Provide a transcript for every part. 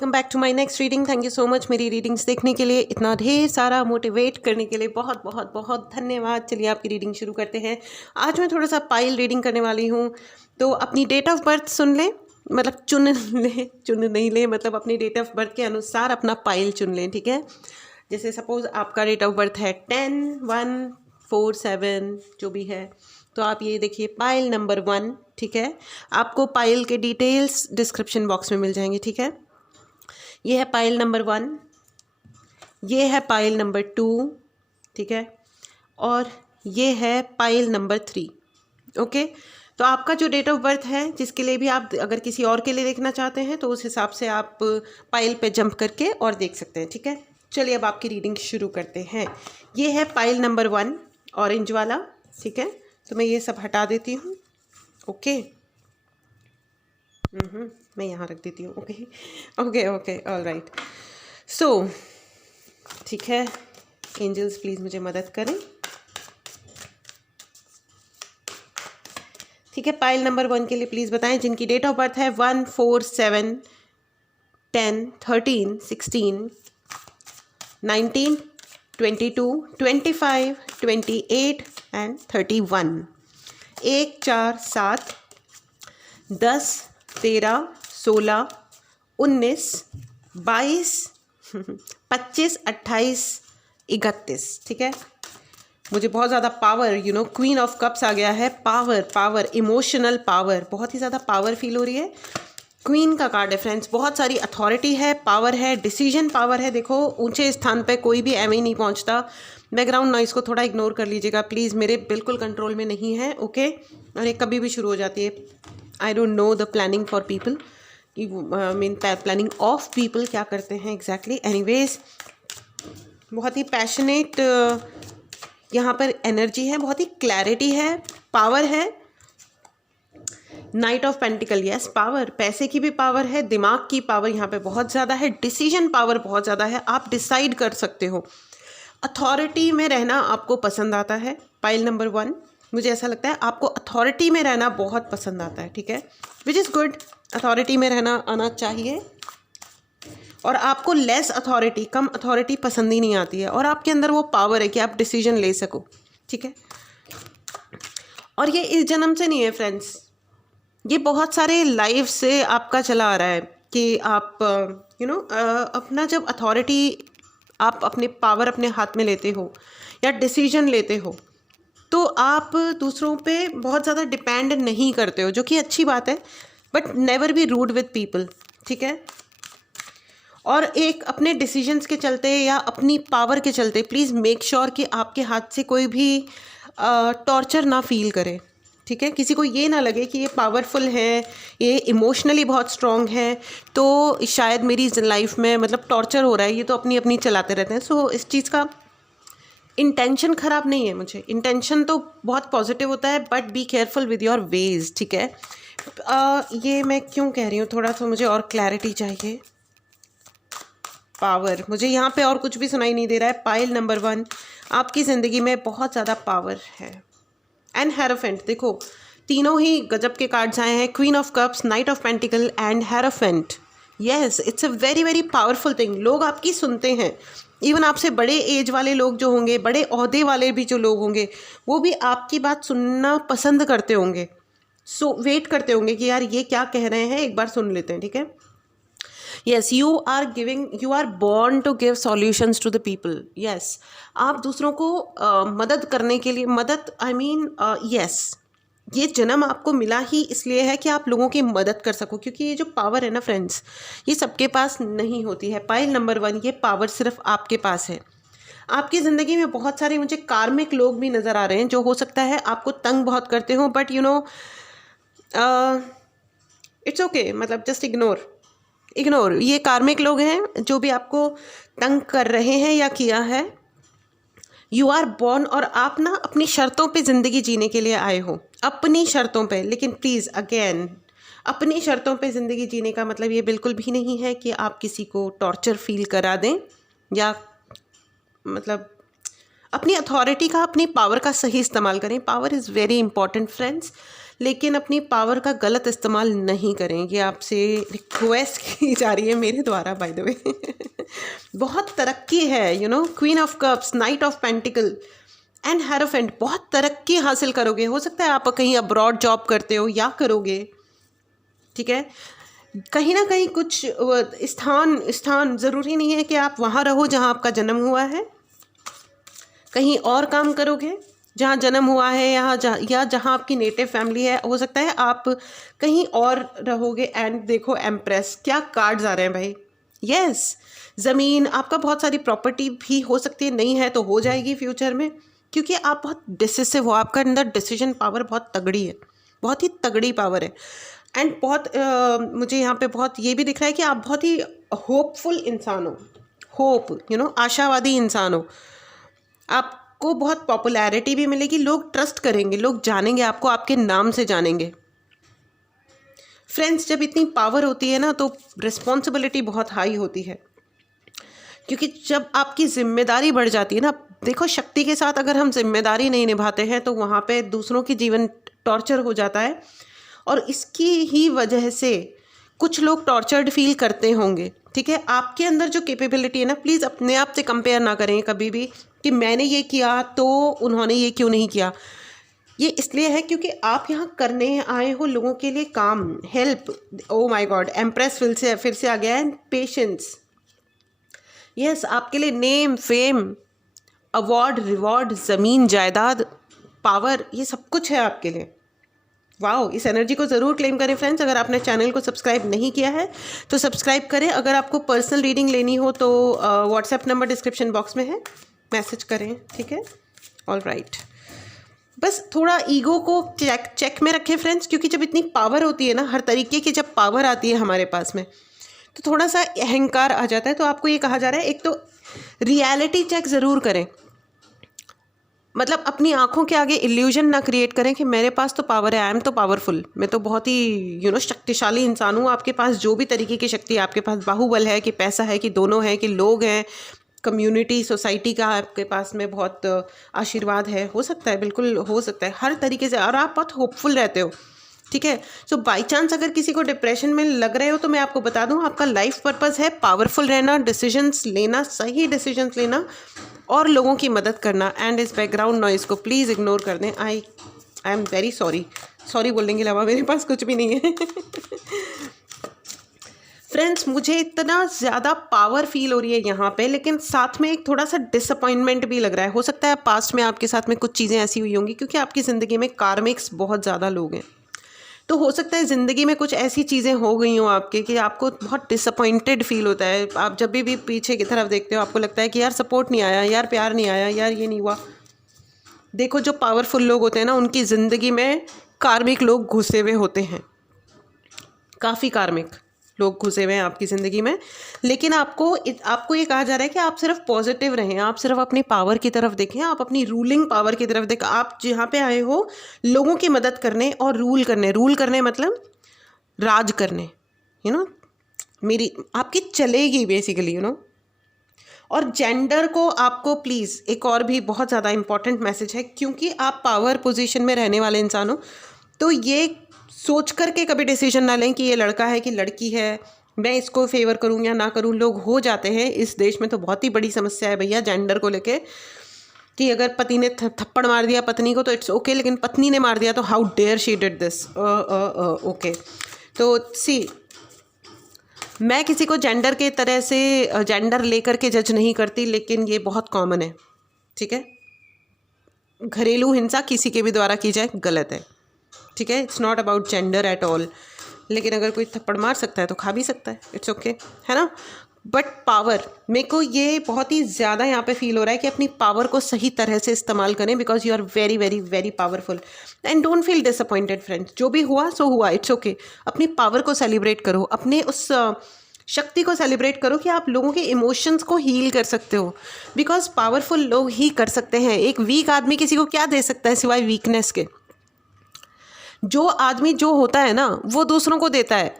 Welcome back to my next reading. Thank you so much मेरी readings देखने के लिए, इतना ढेर सारा मोटिवेट करने के लिए बहुत बहुत बहुत धन्यवाद। चलिए आपकी रीडिंग शुरू करते हैं। आज मैं थोड़ा सा पाइल रीडिंग करने वाली हूँ, तो अपनी डेट ऑफ बर्थ सुन लें, मतलब चुन नहीं लें, मतलब अपनी डेट ऑफ बर्थ के अनुसार अपना पाइल चुन लें, ठीक है। जैसे सपोज़ आपका डेट ऑफ बर्थ है 10/1/4/7 जो भी है, तो आप ये देखिए पाइल नंबर 1, ठीक है। आपको पाइल के डिटेल्स डिस्क्रिप्शन बॉक्स में मिल जाएंगे, ठीक है। ये है पाइल नंबर 1, ये है पाइल नंबर 2, ठीक है, और ये है पाइल नंबर 3। ओके, तो आपका जो डेट ऑफ बर्थ है, जिसके लिए भी आप अगर किसी और के लिए देखना चाहते हैं तो उस हिसाब से आप पाइल पे जंप करके और देख सकते हैं, ठीक है। चलिए अब आपकी रीडिंग शुरू करते हैं। ये है पाइल नंबर 1, ऑरेंज वाला, ठीक है। तो मैं ये सब हटा देती हूँ। ओके, मैं यहाँ रख देती हूँ। Okay okay okay, all right. So ठीक है, एंजल्स प्लीज़ मुझे मदद करें, ठीक है। पाइल नंबर 1 के लिए प्लीज़ बताएं जिनकी डेट ऑफ बर्थ है 1, 4, 7, 10, 13, 16, 19, 22, 25, 28 एंड 31। 1, 4, 7, 10, 13, 16, 19, 22, 25, 28, 31, ठीक है। मुझे बहुत ज़्यादा पावर, क्वीन ऑफ कप्स आ गया है। पावर, इमोशनल पावर, बहुत ही ज़्यादा पावर फील हो रही है। क्वीन का कार्ड है फ्रेंड्स, बहुत सारी अथॉरिटी है, पावर है, डिसीजन पावर है। देखो ऊंचे स्थान पे कोई भी एवं ही नहीं पहुंचता। बैकग्राउंड नॉइज़ को थोड़ा इग्नोर कर लीजिएगा प्लीज़, मेरे बिल्कुल कंट्रोल में नहीं है। ओके, और ये कभी भी शुरू हो जाती है। आई don't know the planning for people, mean planning of people क्या करते हैं एग्जैक्टली। एनीवेज, बहुत ही पैशनेट यहाँ पर एनर्जी है, बहुत ही क्लैरिटी है, पावर है। Night of pentacle, yes power, पैसे की भी पावर है, दिमाग की पावर यहाँ पे बहुत ज़्यादा है, डिसीजन पावर बहुत ज़्यादा है, आप डिसाइड कर सकते हो। अथॉरिटी में रहना आपको पसंद आता है। पाइल नंबर 1, मुझे ऐसा लगता है आपको अथॉरिटी में रहना बहुत पसंद आता है, ठीक है, विच इज़ गुड। अथॉरिटी में रहना आना चाहिए, और आपको लेस अथॉरिटी, कम अथॉरिटी पसंद ही नहीं आती है, और आपके अंदर वो पावर है कि आप डिसीजन ले सको, ठीक है। और ये इस जन्म से नहीं है फ्रेंड्स, ये बहुत सारे लाइफ से आपका चला आ रहा है कि आप अपना जब अथॉरिटी, आप अपने पावर अपने हाथ में लेते हो या डिसीजन लेते हो, तो आप दूसरों पे बहुत ज़्यादा डिपेंड नहीं करते हो, जो कि अच्छी बात है। But never be rude with people, ठीक है। और एक अपने डिसीजंस के चलते या अपनी पावर के चलते प्लीज़ मेक श्योर कि आपके हाथ से कोई भी टॉर्चर ना फील करे, ठीक है। किसी को ये ना लगे कि ये पावरफुल है, ये इमोशनली बहुत स्ट्रॉन्ग है, तो शायद मेरी लाइफ में मतलब टॉर्चर हो रहा है, ये तो अपनी अपनी चलाते रहते हैं। सो इस चीज़ का इंटेंशन ख़राब नहीं है, मुझे इंटेंशन तो बहुत पॉजिटिव होता है, but be careful with your ways, ठीक है। ये मैं क्यों कह रही हूँ, थोड़ा सा मुझे और क्लैरिटी चाहिए। पावर, मुझे यहाँ पे और कुछ भी सुनाई नहीं दे रहा है। पाइल नंबर 1, आपकी ज़िंदगी में बहुत ज़्यादा पावर है। एंड हेरोफेंट, देखो तीनों ही गजब के कार्ड्स आए हैं, queen of cups, night of pentacle and hierophant. Yes, it's a very very powerful thing. लोग आपकी सुनते हैं, इवन आपसे बड़े एज वाले लोग जो होंगे, बड़े ओहदे वाले भी जो लोग होंगे, वो भी आपकी बात सुनना पसंद करते होंगे। सो वेट करते होंगे कि यार ये क्या कह रहे हैं, एक बार सुन लेते हैं, ठीक है। Yes, you are born to give solutions to the people. Yes, आप दूसरों को मदद करने के लिए, यस, ये जन्म आपको मिला ही इसलिए है कि आप लोगों की मदद कर सको, क्योंकि ये जो पावर है ना फ्रेंड्स, ये सबके पास नहीं होती है। पाइल नंबर 1, ये पावर सिर्फ आपके पास है। आपकी ज़िंदगी में बहुत सारे मुझे कार्मिक लोग भी नज़र आ रहे हैं, जो हो सकता है आपको तंग बहुत करते हो, बट इट्स ओके, मतलब जस्ट इग्नोर। ये कार्मिक लोग हैं जो भी आपको तंग कर रहे हैं या किया है। यू आर बॉर्न, और आप ना अपनी शर्तों पे ज़िंदगी जीने के लिए आए हो, अपनी शर्तों पे। लेकिन प्लीज़ अगेन, अपनी शर्तों पे ज़िंदगी जीने का मतलब ये बिल्कुल भी नहीं है कि आप किसी को टॉर्चर फील करा दें, या मतलब अपनी अथॉरिटी का, अपनी पावर का सही इस्तेमाल करें। Power is very important friends, लेकिन अपनी पावर का गलत इस्तेमाल नहीं करें। ये आपसे रिक्वेस्ट की जा रही है मेरे द्वारा, बाय द वे। बहुत तरक्की है, queen of cups, night of pentacle and hierophant, बहुत तरक्की हासिल करोगे। हो सकता है आप कहीं अब्रॉड जॉब करते हो या करोगे, ठीक है। कहीं ना कहीं कुछ स्थान ज़रूरी नहीं है कि आप वहाँ रहो जहाँ आपका जन्म हुआ है, कहीं और काम करोगे जहाँ जन्म हुआ है, या जहाँ आपकी नेटिव फैमिली है। हो सकता है आप कहीं और रहोगे। एंड देखो एम्प्रेस, क्या कार्ड्स आ रहे हैं भाई। यस, ज़मीन, आपका बहुत सारी प्रॉपर्टी भी हो सकती है, नहीं है तो हो जाएगी फ्यूचर में, क्योंकि आप बहुत डिसिसिव हो, आपका अंदर डिसीजन पावर बहुत तगड़ी है, बहुत ही तगड़ी पावर है। एंड बहुत मुझे यहाँ पे बहुत ये भी दिख रहा है कि आप बहुत ही होपफुल इंसान हो, होप आशावादी इंसान हो। आपको बहुत पॉपुलैरिटी भी मिलेगी, लोग ट्रस्ट करेंगे, लोग जानेंगे आपको, आपके नाम से जानेंगे। फ्रेंड्स, जब इतनी पावर होती है ना तो रिस्पॉन्सिबिलिटी बहुत हाई होती है, क्योंकि जब आपकी जिम्मेदारी बढ़ जाती है ना, देखो शक्ति के साथ अगर हम जिम्मेदारी नहीं निभाते हैं तो वहाँ पे दूसरों की जीवन टॉर्चर हो जाता है। और इसकी ही वजह से कुछ लोग टॉर्चर्ड फील करते होंगे, ठीक है। आपके अंदर जो कैपेबिलिटी है ना, प्लीज़ अपने आप से कंपेयर ना करें कभी भी कि मैंने ये किया तो उन्होंने ये क्यों नहीं किया। ये इसलिए है क्योंकि आप यहाँ करने आए हो लोगों के लिए काम, help. O my God, empress फिर से आ गया है। पेशेंस, यस, आपके लिए नेम, फेम, अवार्ड, रिवॉर्ड, ज़मीन, जायदाद, पावर, ये सब कुछ है आपके लिए। वाओ, इस एनर्जी को ज़रूर क्लेम करें फ्रेंड्स। अगर आपने चैनल को सब्सक्राइब नहीं किया है तो सब्सक्राइब करें। अगर आपको पर्सनल रीडिंग लेनी हो तो व्हाट्सएप नंबर डिस्क्रिप्शन बॉक्स में है, मैसेज करें, ठीक है। ऑल राइट, बस थोड़ा ईगो को चेक में रखें फ्रेंड्स, क्योंकि जब इतनी पावर होती है ना, हर तरीके की जब पावर आती है हमारे पास में, तो थोड़ा सा अहंकार आ जाता है। तो आपको ये कहा जा रहा है, एक तो रियलिटी चेक ज़रूर करें, मतलब अपनी आंखों के आगे इल्यूजन ना क्रिएट करें कि मेरे पास तो पावर है, आई एम तो पावरफुल, मैं तो बहुत ही शक्तिशाली इंसान हूँ। आपके पास जो भी तरीके की शक्ति है, आपके पास बाहुबल है कि पैसा है कि दोनों है कि लोग हैं, कम्युनिटी, सोसाइटी का आपके पास में बहुत आशीर्वाद है, हो सकता है, बिल्कुल हो सकता है हर तरीके से, और आप बहुत होपफुल रहते हो, ठीक है। सो बाई चांस अगर किसी को डिप्रेशन में लग रहे हो तो मैं आपको बता दूं, आपका लाइफ पर्पस है पावरफुल रहना, डिसीजंस लेना, सही डिसीजंस लेना और लोगों की मदद करना। एंड इस बैकग्राउंड नॉइज़ को प्लीज़ इग्नोर कर दें। आई एम वेरी सॉरी बोलने के अलावा मेरे पास कुछ भी नहीं है। फ्रेंड्स, मुझे इतना ज़्यादा पावर फील हो रही है यहाँ पे, लेकिन साथ में एक थोड़ा सा डिसअपॉइंटमेंट भी लग रहा है। हो सकता है पास्ट में आपके साथ में कुछ चीज़ें ऐसी हुई होंगी, क्योंकि आपकी ज़िंदगी में कार्मिक्स बहुत ज़्यादा लोग हैं। तो हो सकता है ज़िंदगी में कुछ ऐसी चीज़ें हो गई हों आपके कि आपको बहुत डिसअपॉइंटेड फील होता है। आप जब भी पीछे की तरफ देखते हो आपको लगता है कि यार सपोर्ट नहीं आया, यार प्यार नहीं आया, यार ये नहीं हुआ। देखो, जो पावरफुल लोग होते हैं ना, उनकी ज़िंदगी में कार्मिक लोग घुसे हुए होते हैं, काफ़ी कार्मिक लोग घुसे हुए हैं आपकी ज़िंदगी में। लेकिन आपको ये कहा जा रहा है कि आप सिर्फ पॉजिटिव रहें, आप सिर्फ अपनी पावर की तरफ देखें, आप अपनी रूलिंग पावर की तरफ देखें। आप जहाँ पे आए हो लोगों की मदद करने और रूल करने मतलब राज करने, मेरी आपकी चलेगी बेसिकली, और जेंडर को आपको प्लीज़, एक और भी बहुत ज़्यादा इंपॉर्टेंट मैसेज है, क्योंकि आप पावर पोजीशन में रहने वाले इंसान हो, तो ये सोच करके कभी डिसीजन ना लें कि ये लड़का है कि लड़की है, मैं इसको फेवर करूं या ना करूं। लोग हो जाते हैं इस देश में, तो बहुत ही बड़ी समस्या है भैया जेंडर को लेके, कि अगर पति ने थप्पड़ मार दिया पत्नी को तो इट्स ओके, लेकिन पत्नी ने मार दिया तो how dare she did this, okay. तो सी, मैं किसी को जेंडर के तरह से जेंडर लेकर के जज नहीं करती, लेकिन ये बहुत कॉमन है, ठीक है। घरेलू हिंसा किसी के भी द्वारा की जाए गलत है, ठीक है। It's not about gender at all. लेकिन अगर कोई थप्पड़ मार सकता है तो खा भी सकता है, इट्स ओके, है ना। बट पावर, मेरे को ये बहुत ही ज़्यादा यहाँ पे फील हो रहा है कि अपनी पावर को सही तरह से इस्तेमाल करें, because you are very very very powerful. And don't feel disappointed friends, जो भी हुआ सो हुआ, इट्स ओके। अपनी पावर को सेलिब्रेट करो, अपने उस शक्ति को सेलिब्रेट करो कि आप लोगों के इमोशंस को हील कर सकते हो, बिकॉज पावरफुल लोग ही कर सकते हैं। एक वीक आदमी किसी को क्या दे सकता है सिवाय वीकनेस के। जो आदमी जो होता है ना वो दूसरों को देता है,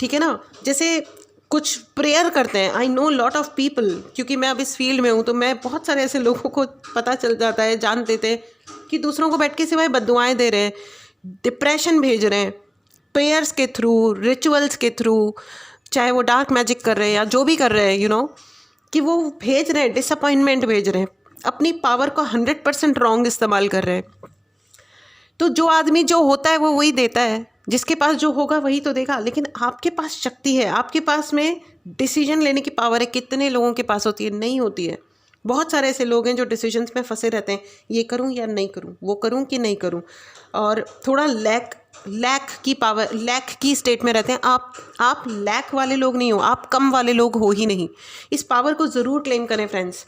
ठीक है ना। जैसे कुछ प्रेयर करते हैं, I know lot of people, क्योंकि मैं अब इस फील्ड में हूँ तो मैं बहुत सारे ऐसे लोगों को पता चल जाता है, जान देते हैं कि दूसरों को बैठ के सिवाय बद्दुआएं दे रहे हैं, डिप्रेशन भेज रहे हैं प्रेयर्स के थ्रू, रिचुअल्स के थ्रू, चाहे वो डार्क मैजिक कर रहे हैं या जो भी कर रहे हैं, कि वो भेज रहे हैं, डिसअपॉइंटमेंट भेज रहे हैं, अपनी पावर को 100% रॉन्ग इस्तेमाल कर रहे हैं। तो जो आदमी जो होता है वो वही देता है, जिसके पास जो होगा वही तो देगा। लेकिन आपके पास शक्ति है, आपके पास में डिसीजन लेने की पावर है। कितने लोगों के पास होती है? नहीं होती है। बहुत सारे ऐसे लोग हैं जो डिसीजंस में फंसे रहते हैं, ये करूं या नहीं करूं, वो करूं कि नहीं करूं, और थोड़ा लैक की पावर, लैक की स्टेट में रहते हैं। आप लैक वाले लोग नहीं हो, आप कम वाले लोग हो ही नहीं। इस पावर को ज़रूर क्लेम करें फ्रेंड्स।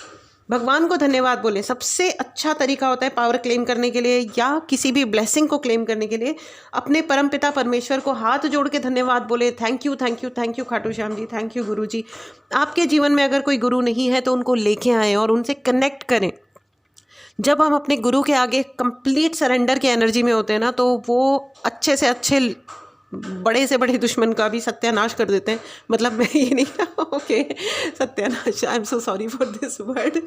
भगवान को धन्यवाद बोलें। सबसे अच्छा तरीका होता है पावर क्लेम करने के लिए या किसी भी ब्लेसिंग को क्लेम करने के लिए, अपने परमपिता परमेश्वर को हाथ जोड़ के धन्यवाद बोले। Thank you, thank you, thank you Khatu Shyam ji, thank you guru ji. आपके जीवन में अगर कोई गुरु नहीं है तो उनको लेके आएँ और उनसे कनेक्ट करें। जब हम अपने गुरु के आगे कंप्लीट सरेंडर की एनर्जी में होते हैं ना, तो वो अच्छे से अच्छे, बड़े से बड़े दुश्मन का भी सत्यानाश कर देते हैं। मतलब मैं ये नहीं, ओके सत्यानाश, I am so sorry for this word,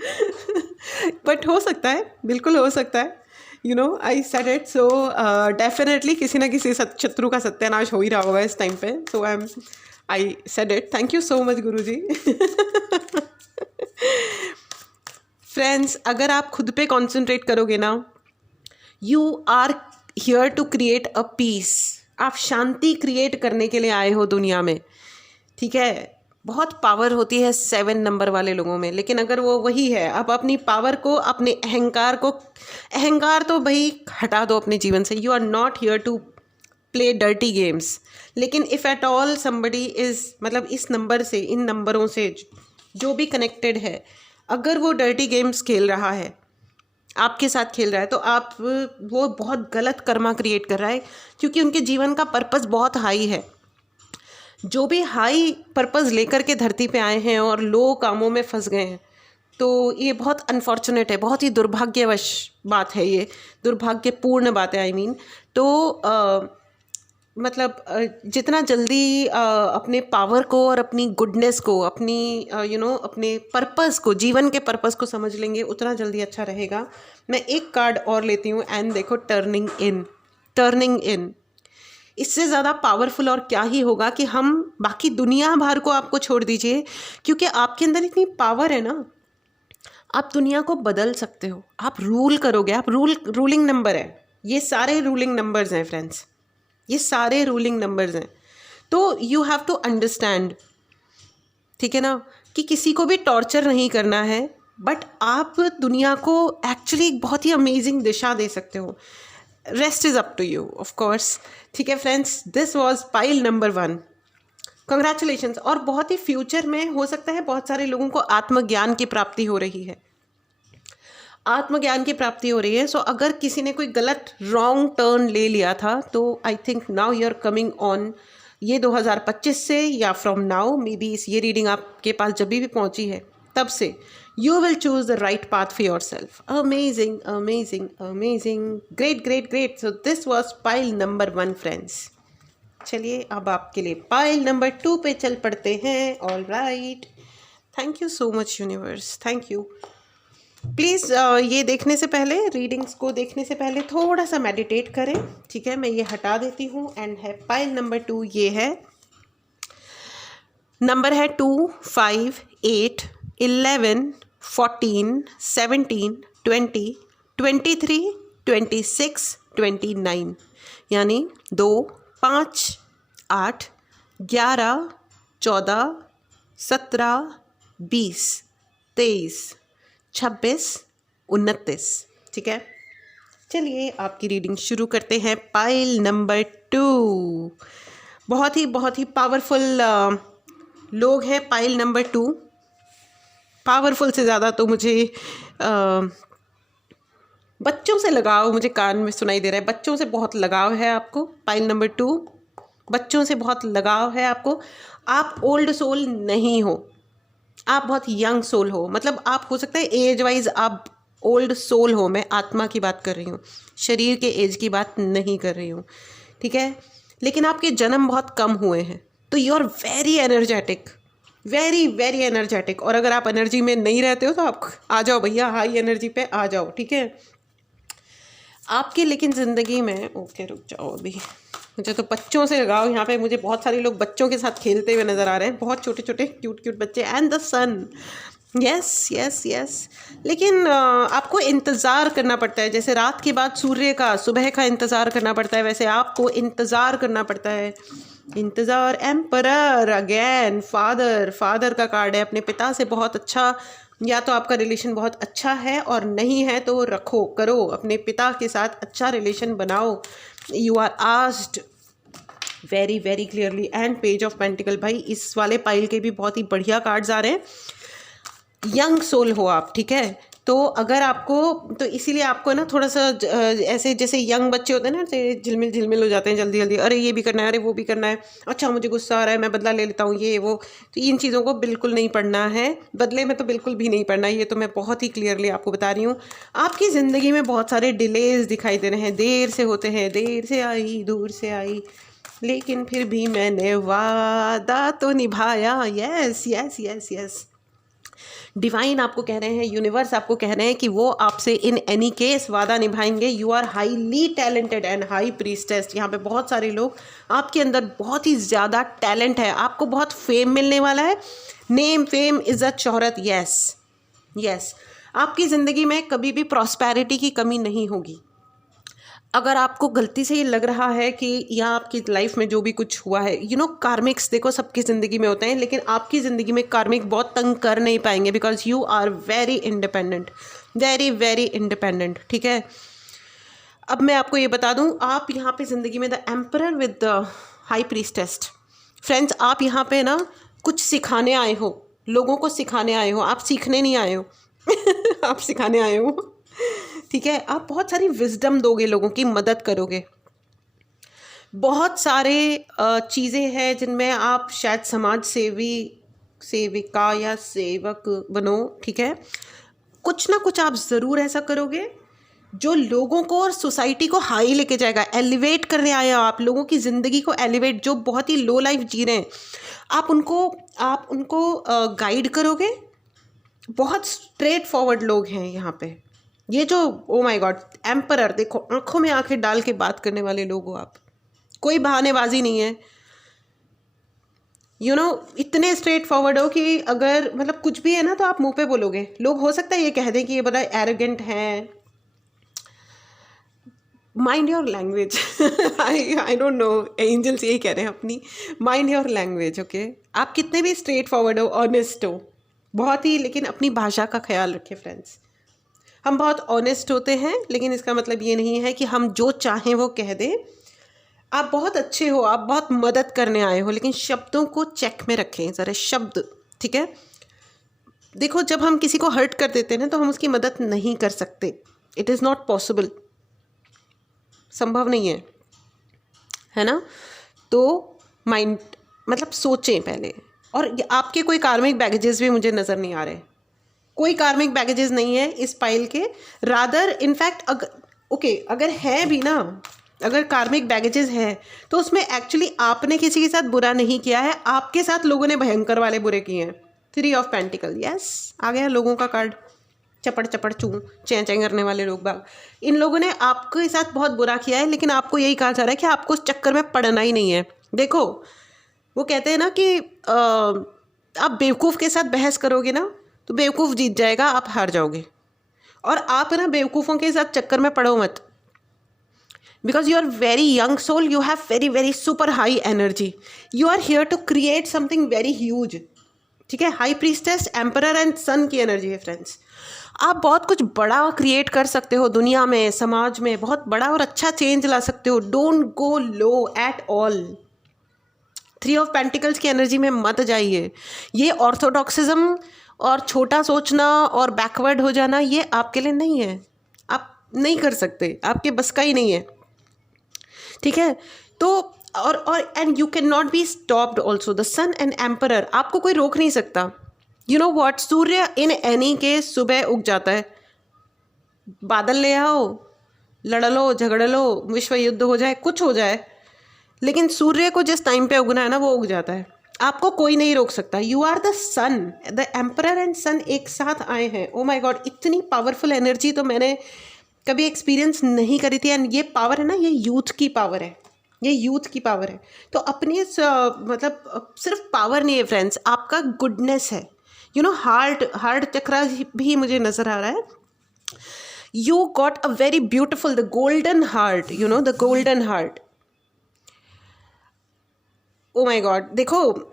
but हो सकता है, बिल्कुल हो सकता है। आई सेड इट। सो डेफिनेटली किसी ना किसी शत्रु का सत्यानाश हो ही रहा होगा इस टाइम पे। So I said it. Thank you so much Guru ji. Friends, अगर आप खुद पे कॉन्सेंट्रेट करोगे ना, you are here to create a peace. आप शांति क्रिएट करने के लिए आए हो दुनिया में, ठीक है। बहुत पावर होती है 7 नंबर वाले लोगों में, लेकिन अगर वो वही है, आप अपनी पावर को, अपने अहंकार तो भाई हटा दो अपने जीवन से। You are not here to play dirty games. लेकिन if at all somebody is, मतलब इस नंबर से, इन नंबरों से जो भी कनेक्टेड है, अगर वो डर्टी गेम्स खेल रहा है, आपके साथ खेल रहा है, तो आप वो बहुत गलत कर्मा क्रिएट कर रहा है, क्योंकि उनके जीवन का पर्पस बहुत हाई है। जो भी हाई पर्पस लेकर के धरती पे आए हैं और लो कामों में फंस गए हैं, तो ये बहुत अनफॉर्चुनेट है, बहुत ही दुर्भाग्यवश बात है, ये दुर्भाग्यपूर्ण बात है। आई मीन तो मतलब जितना जल्दी अपने पावर को और अपनी गुडनेस को, अपनी अपने पर्पस को, जीवन के पर्पस को समझ लेंगे, उतना जल्दी अच्छा रहेगा। मैं एक कार्ड और लेती हूँ, एंड देखो, टर्निंग इन। इससे ज़्यादा पावरफुल और क्या ही होगा कि हम बाकी दुनिया भर को आपको छोड़ दीजिए, क्योंकि आपके अंदर इतनी पावर है ना, आप दुनिया को बदल सकते हो, आप रूल करोगे। आप रूलिंग नंबर है, ये सारे रूलिंग नंबर्स हैं फ्रेंड्स, ये सारे रूलिंग नंबर्स हैं। तो यू हैव टू अंडरस्टैंड, ठीक है ना, कि किसी को भी टॉर्चर नहीं करना है, बट आप दुनिया को एक्चुअली बहुत ही अमेजिंग दिशा दे सकते हो। Rest is up to you, of course. ठीक है friends, this was pile number 1। Congratulations. और बहुत ही फ्यूचर में हो सकता है बहुत सारे लोगों को आत्मज्ञान की प्राप्ति हो रही है, आत्मज्ञान की प्राप्ति हो रही है। सो अगर किसी ने कोई गलत रॉन्ग टर्न ले लिया था, तो I think now you are coming on, ये 2025 से या फ्रॉम नाउ, मे बी ये रीडिंग आपके पास जब भी पहुंची है तब से, you will choose the right path for yourself. Amazing, amazing, amazing, great, great, great. So this was pile number 1 friends. चलिए अब आपके लिए पाइल नंबर 2 पे चल पड़ते हैं। All right, thank you so much universe, thank you. Please ये देखने से पहले, रीडिंग्स को देखने से पहले थोड़ा सा मेडिटेट करें, ठीक है। मैं ये हटा देती हूँ, एंड है पाइल नंबर 2। ये है, नंबर है 2, 5, 8, 11, 14, 17, 20, 23, 26, 29, यानी 2, 5, 8, 11, 14, 17, 20, 23, 26, 29, ठीक है। चलिए आपकी रीडिंग शुरू करते हैं। पाइल नंबर 2, बहुत ही पावरफुल लोग हैं पाइल नंबर 2। पावरफुल से ज़्यादा तो मुझे बच्चों से लगाव, मुझे कान में सुनाई दे रहा है, बच्चों से बहुत लगाव है आपको। पाइल नंबर 2, बच्चों से बहुत लगाव है आपको। आप ओल्ड सोल नहीं हो, आप बहुत यंग सोल हो। मतलब आप, हो सकता है एज वाइज आप ओल्ड सोल हो, मैं आत्मा की बात कर रही हूँ, शरीर के एज की बात नहीं कर रही हूँ, ठीक है। लेकिन आपके जन्म बहुत कम हुए हैं, तो you are very energetic, very very energetic. और अगर आप एनर्जी में नहीं रहते हो तो आप आ जाओ भैया, हाई एनर्जी पे आ जाओ, ठीक है। आपके लेकिन ज़िंदगी में, ओके रुक जाओ अभी, मुझे तो बच्चों से लगाओ। यहाँ पे मुझे बहुत सारे लोग बच्चों के साथ खेलते हुए नज़र आ रहे हैं, बहुत छोटे छोटे क्यूट क्यूट बच्चे। And the sun, yes yes yes. लेकिन आपको इंतज़ार करना पड़ता है, जैसे रात के बाद सूर्य का सुबह का इंतज़ार करना पड़ता है, वैसे आपको इंतज़ार करना पड़ता है। इंतज़ार। एम्परर अगेन, फादर, फादर का कार्ड है। अपने पिता से बहुत अच्छा, या तो आपका रिलेशन बहुत अच्छा है, और नहीं है तो रखो, करो, अपने पिता के साथ अच्छा रिलेशन बनाओ। You are asked very very clearly. And page of pentacle, भाई इस वाले पाइल के भी बहुत ही बढ़िया कार्ड्स आ रहे हैं। यंग सोल हो आप, ठीक है, तो अगर आपको, तो इसीलिए आपको ना थोड़ा सा ऐसे जैसे यंग बच्चे होते हैं ना, जैसे झिलमिल झिलमिल हो जाते हैं जल्दी जल्दी, अरे ये भी करना है, अरे वो भी करना है, अच्छा मुझे गुस्सा आ रहा है, मैं बदला ले लेता हूँ, ये वो। तो इन चीज़ों को बिल्कुल नहीं पढ़ना है, बदले में तो बिल्कुल भी नहीं पढ़ना है। ये तो मैं बहुत ही क्लियरली आपको बता रही हूँ। आपकी ज़िंदगी में बहुत सारे डिलेज दिखाई दे रहे हैं, देर से होते हैं, देर से आई, दूर से आई, लेकिन फिर भी मैंने वादा तो निभाया। Yes yes yes yes. Divine आपको कह रहे हैं, यूनिवर्स आपको कह रहे हैं कि वो आपसे इन एनी केस वादा निभाएंगे। You are highly talented and high priestess. यहाँ पे बहुत सारे लोग, आपके अंदर बहुत ही ज़्यादा टैलेंट है, आपको बहुत फेम मिलने वाला है, नेम, फेम, इज्जत, शोहरत। Yes yes. आपकी ज़िंदगी में कभी भी प्रॉस्पेरिटी की कमी नहीं होगी। अगर आपको गलती से ये लग रहा है कि या आपकी लाइफ में जो भी कुछ हुआ है, कार्मिक्स देखो सबकी ज़िंदगी में होते हैं, लेकिन आपकी ज़िंदगी में कार्मिक बहुत तंग कर नहीं पाएंगे, because you are very independent, very very independent, ठीक है। अब मैं आपको ये बता दूं, आप यहाँ पे ज़िंदगी में the emperor with the high priestess. Friends, आप यहाँ पे ना कुछ सिखाने आए हो, लोगों को सिखाने आए हो, आप सीखने नहीं आए हो आप सिखाने आए हो, ठीक है। आप बहुत सारी विजडम दोगे, लोगों की मदद करोगे। बहुत सारे चीज़ें हैं जिनमें आप शायद समाज सेविका या सेवक बनो, ठीक है। कुछ ना कुछ आप ज़रूर ऐसा करोगे जो लोगों को और सोसाइटी को हाई लेके जाएगा। एलिवेट करने आए हो आप, लोगों की ज़िंदगी को एलिवेट, जो बहुत ही लो लाइफ जी रहे हैं, आप उनको गाइड करोगे। बहुत स्ट्रेट फॉरवर्ड लोग हैं यहाँ पे। ये जो, ओ माय गॉड, एम्परर, देखो आंखों में आंखें डाल के बात करने वाले लोग हो आप, कोई बहानेबाजी नहीं है। इतने स्ट्रेट फॉरवर्ड हो कि अगर मतलब कुछ भी है ना तो आप मुंह पे बोलोगे। लोग हो सकता है ये कह दें कि ये बड़ा एरोगेंट है। Mind your language. I don't know, angels यही कह रहे हैं अपनी, माइंड योर लैंग्वेज, ओके। आप कितने भी स्ट्रेट फॉरवर्ड हो, ऑनेस्ट हो, बहुत ही, लेकिन अपनी भाषा का ख्याल रखें फ्रेंड्स। हम बहुत ऑनेस्ट होते हैं, लेकिन इसका मतलब ये नहीं है कि हम जो चाहें वो कह दें। आप बहुत अच्छे हो, आप बहुत मदद करने आए हो, लेकिन शब्दों को चेक में रखें ज़रा, शब्द, ठीक है। देखो, जब हम किसी को हर्ट कर देते हैं ना, तो हम उसकी मदद नहीं कर सकते। इट इज़ नॉट पॉसिबल, संभव नहीं है ना। तो माइंड, मतलब सोचें पहले। और आपके कोई कार्मिक बैगेजेस भी मुझे नज़र नहीं आ रहे, कोई कार्मिक बैगेजेस नहीं है इस पाइल के। रादर इनफैक्ट अगर है भी ना, अगर कार्मिक बैगेजेस है, तो उसमें एक्चुअली आपने किसी के साथ बुरा नहीं किया है, आपके साथ लोगों ने भयंकर वाले बुरे किए हैं। 3 ऑफ पेंटिकल, यस, आ गया लोगों का कार्ड। चपड़ चपड़ चूँ चैं चैं करने वाले लोग बाग, इन लोगों ने आपके साथ बहुत बुरा किया है, लेकिन आपको यही कहा जा रहा है कि आपको उस चक्कर में पड़ना ही नहीं है। देखो, वो कहते हैं ना कि आप बेवकूफ़ के साथ बहस करोगे ना, तो बेवकूफ़ जीत जाएगा, आप हार जाओगे। और आप ना बेवकूफ़ों के साथ चक्कर में पड़ो मत, because you are very young soul, you have very very super high energy, you are here to create something very huge, ठीक है। High priestess, emperor and sun की एनर्जी है फ्रेंड्स। आप बहुत कुछ बड़ा क्रिएट कर सकते हो दुनिया में, समाज में, बहुत बड़ा और अच्छा चेंज ला सकते हो। Don't go low at all. 3 of pentacles की एनर्जी में मत जाइए। ये ऑर्थोडॉक्सिज्म और छोटा सोचना और बैकवर्ड हो जाना, ये आपके लिए नहीं है, आप नहीं कर सकते, आपके बस का ही नहीं है, ठीक है। तो और and you can not be stopped also. The sun and emperor, आपको कोई रोक नहीं सकता। यू नो वॉट, सूर्य इन एनी के सुबह उग जाता है। बादल ले आओ, लड़ लो, झगड़ लो, विश्व युद्ध हो जाए, कुछ हो जाए, लेकिन सूर्य को जिस टाइम पे उगना है ना, वो उग जाता है। आपको कोई नहीं रोक सकता। You are the sun, the emperor and sun एक साथ आए हैं। ओ माय गॉड, इतनी पावरफुल एनर्जी तो मैंने कभी एक्सपीरियंस नहीं करी थी। एंड ये पावर है ना, ये यूथ की पावर है, ये यूथ की पावर है। तो अपनी मतलब सिर्फ पावर नहीं है फ्रेंड्स, आपका गुडनेस है। यू नो हार्ट चक्रा भी मुझे नज़र आ रहा है। You got a very beautiful the golden heart, you know the golden heart. O my God, देखो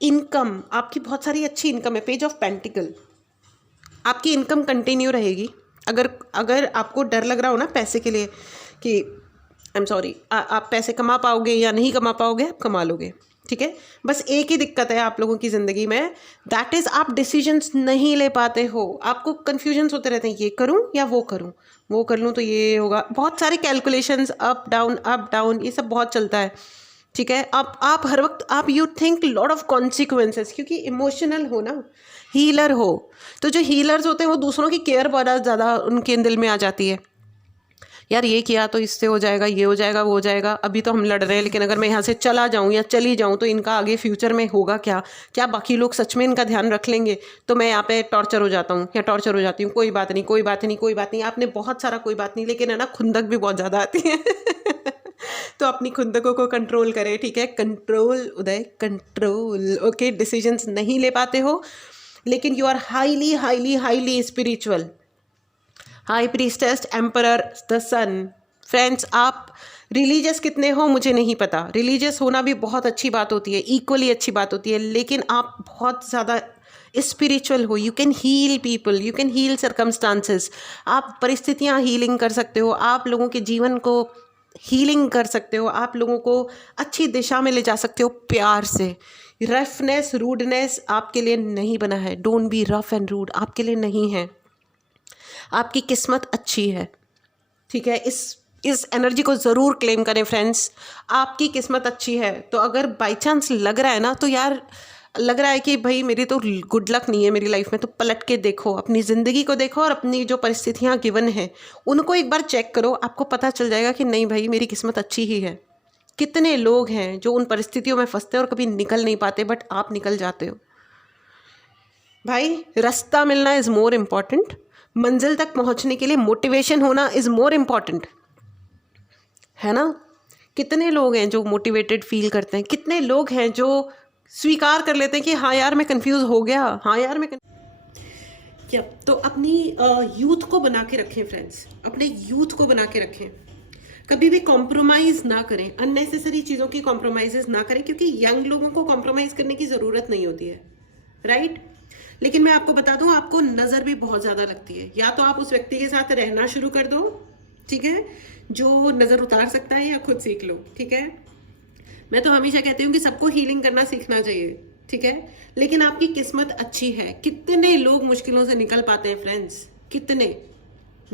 इनकम, आपकी बहुत सारी अच्छी इनकम है। पेज ऑफ पेंटिकल, आपकी इनकम कंटिन्यू रहेगी। अगर आपको डर लग रहा हो ना पैसे के लिए कि आई एम सॉरी, आप पैसे कमा पाओगे या नहीं कमा पाओगे, आप कमा लोगे, ठीक है। बस एक ही दिक्कत है आप लोगों की ज़िंदगी में, दैट इज़ आप डिसीजंस नहीं ले पाते हो। आपको कन्फ्यूजन्स होते रहते हैं, ये करूं या वो करूं, वो कर लूं तो ये होगा। बहुत सारे कैलकुलेशंस, अप डाउन, ये सब बहुत चलता है, ठीक है। आप हर वक्त आप you think lot of consequences, क्योंकि इमोशनल हो ना, हीलर हो। तो जो हीलर्स होते हैं वो दूसरों की केयर बहुत ज़्यादा उनके दिल में आ जाती है। यार ये किया तो इससे हो जाएगा, ये हो जाएगा, वो हो जाएगा, अभी तो हम लड़ रहे हैं, लेकिन अगर मैं यहाँ से चला जाऊँ या चली जाऊँ तो इनका आगे फ्यूचर में होगा क्या, क्या बाकी लोग सच में इनका ध्यान रख लेंगे, तो मैं यहाँ पे टॉर्चर हो जाता हूँ या टॉर्चर हो जाती हूँ। कोई बात नहीं, कोई बात नहीं, कोई बात नहीं। आपने बहुत सारा कोई बात नहीं, लेकिन है ना खुंदक भी बहुत ज़्यादा आती है तो अपनी खुंदकों को कंट्रोल करें, ठीक है। कंट्रोल उदय, कंट्रोल, ओके। डिसीजंस नहीं ले पाते हो, लेकिन you are highly highly highly spiritual. High priestess, emperor, the sun. Friends, आप रिलीजियस कितने हो मुझे नहीं पता, रिलीजियस होना भी बहुत अच्छी बात होती है, इक्वली अच्छी बात होती है, लेकिन आप बहुत ज़्यादा स्पिरिचुअल हो। You can heal people, you can heal circumstances. आप परिस्थितियाँ हीलिंग कर सकते हो, आप लोगों के जीवन को हीलिंग कर सकते हो, आप लोगों को अच्छी दिशा में ले जा सकते हो प्यार से। रफनेस, रूडनेस आपके लिए नहीं बना है। Don't be rough and rude, आपके लिए नहीं है। आपकी किस्मत अच्छी है, ठीक है। इस एनर्जी को ज़रूर क्लेम करें फ्रेंड्स, आपकी किस्मत अच्छी है। तो अगर बाई चांस लग रहा है ना, तो यार लग रहा है कि भाई मेरी तो गुड लक नहीं है मेरी लाइफ में, तो पलट के देखो, अपनी ज़िंदगी को देखो और अपनी जो परिस्थितियाँ गिवन हैं उनको एक बार चेक करो। आपको पता चल जाएगा कि नहीं भाई मेरी किस्मत अच्छी ही है। कितने लोग हैं जो उन परिस्थितियों में फंसते हैं और कभी निकल नहीं पाते, बट आप निकल जाते हो। भाई रास्ता मिलना इज़ मोर इम्पॉर्टेंट, मंजिल तक पहुंचने के लिए मोटिवेशन होना इज़ मोर इम्पॉर्टेंट, है ना। कितने लोग हैं जो मोटिवेटेड फील करते हैं, कितने लोग हैं जो स्वीकार कर लेते हैं कि हाँ यार मैं कंफ्यूज हो गया, हाँ यार मैं क्या। तो अपनी यूथ को बना के रखें फ्रेंड्स, अपने यूथ को बना के रखें। कभी भी कॉम्प्रोमाइज़ ना करें, अननेसेसरी चीज़ों की कॉम्प्रोमाइज़ ना करें, क्योंकि यंग लोगों को कॉम्प्रोमाइज़ करने की ज़रूरत नहीं होती है, राइट। लेकिन मैं आपको बता दूं, आपको नज़र भी बहुत ज़्यादा लगती है। या तो आप उस व्यक्ति के साथ रहना शुरू कर दो, ठीक है, जो नज़र उतार सकता है, या खुद सीख लो, ठीक है। मैं तो हमेशा कहती हूँ कि सबको हीलिंग करना सीखना चाहिए, ठीक है। लेकिन आपकी किस्मत अच्छी है। कितने लोग मुश्किलों से निकल पाते हैं फ्रेंड्स, कितने